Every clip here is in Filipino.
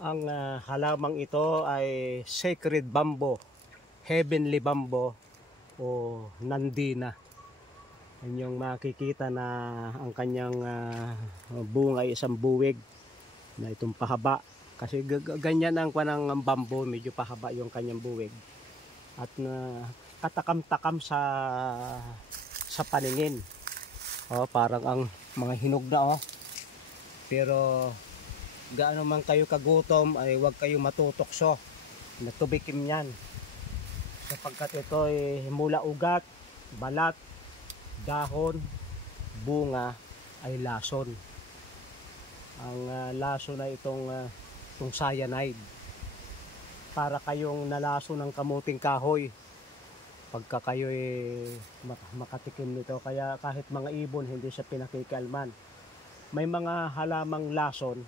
Ang halamang ito ay sacred bamboo, heavenly bamboo o nandina. Yan yung makikita na ang kanyang bunga ay isang buwig na itong pahaba. Kasi ganyan ang kanang bamboo, medyo pahaba yung kanyang buwig. At katakam-takam sa paningin. Parang ang mga hinog na Pero gaano man kayo kagutom ay huwag kayo matutokso na tubikim yan, sapagkat ito ay mula ugat, balat, dahon, bunga ay lason. Ang lason na itong cyanide, para kayong nalaso ng kamuting kahoy pagka kayo makatikim nito. Kaya kahit mga ibon hindi siya pinakikialman. May mga halamang lason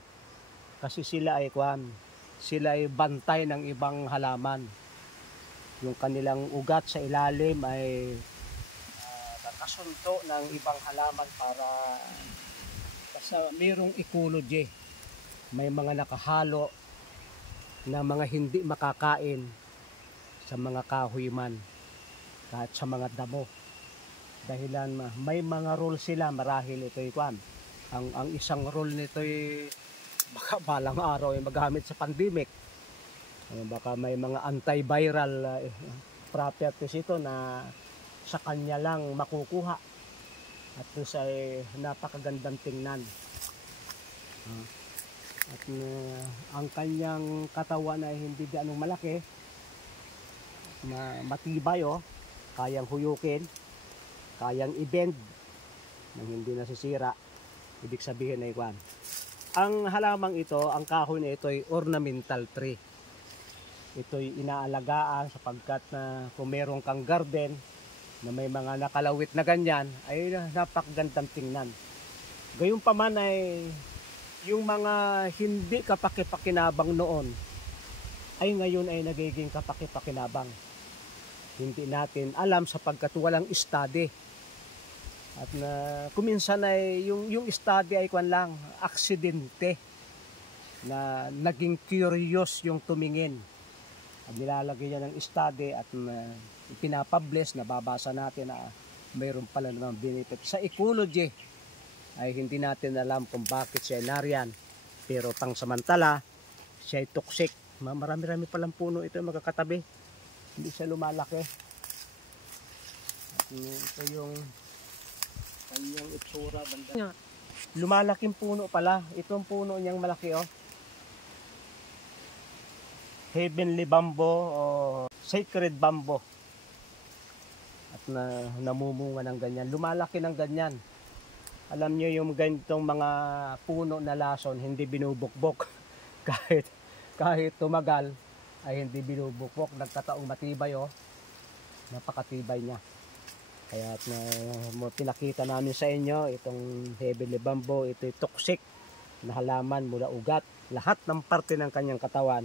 kasi sila ay bantay ng ibang halaman. Yung kanilang ugat sa ilalim ay nakasunto ng ibang halaman para sa mayroong ecology. May mga nakahalo na mga hindi makakain sa mga kahoy man, kahit sa mga damo. Dahilan may mga role sila, marahil ito ang isang role nito ay baka balang araw ay magamit sa pandemic. Baka may mga antiviral properties ito na sa kanya lang makukuha. At ito ay napakagandang tingnan. At ang kanyang katawan ay hindi ganong malaki, matibay, kayang huyukin, kayang i-bend nang hindi nasisira. Ibig sabihin ay ang halamang ito, ang kahoy na ito ay ornamental tree. Ito'y inaalagaan sapagkat kung meron kang garden na may mga nakalawit na ganyan, ay napakagandang tingnan. Gayunpaman ay yung mga hindi kapaki-pakinabang noon ay ngayon ay nagiging kapaki-pakinabang. Hindi natin alam sapagkat walang study. At kuminsan ay yung study ay lang aksidente na naging curious yung tumingin. At nilalagay niya ng study at pinapublish, nababasa natin na mayroon pala namang benefit. Sa ecology ay hindi natin alam kung bakit siya nariyan, pero pangsamantala siya ay toxic. Marami-rami palang puno ito yung magkakatabi, hindi siya lumalaki. At ito yung kanyang itsura banda. Lumalaking puno pala. Itong puno niyang malaki heavenly bamboo o sacred bamboo. At namumunga ng ganyan. Lumalaki ng ganyan. Alam niyo yung ganitong mga puno na lason hindi binubukbok. kahit tumagal ay hindi binubukbok. Nagkataong matibay napakatibay niya. Kaya pinakita namin sa inyo itong heavenly bamboo. Ito'y toxic na halaman mula ugat. Lahat ng parte ng kanyang katawan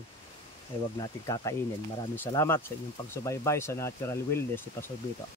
ay huwag natin kakainin. Maraming salamat sa inyong pagsubaybay sa Natural Wellness si Pastor Vito.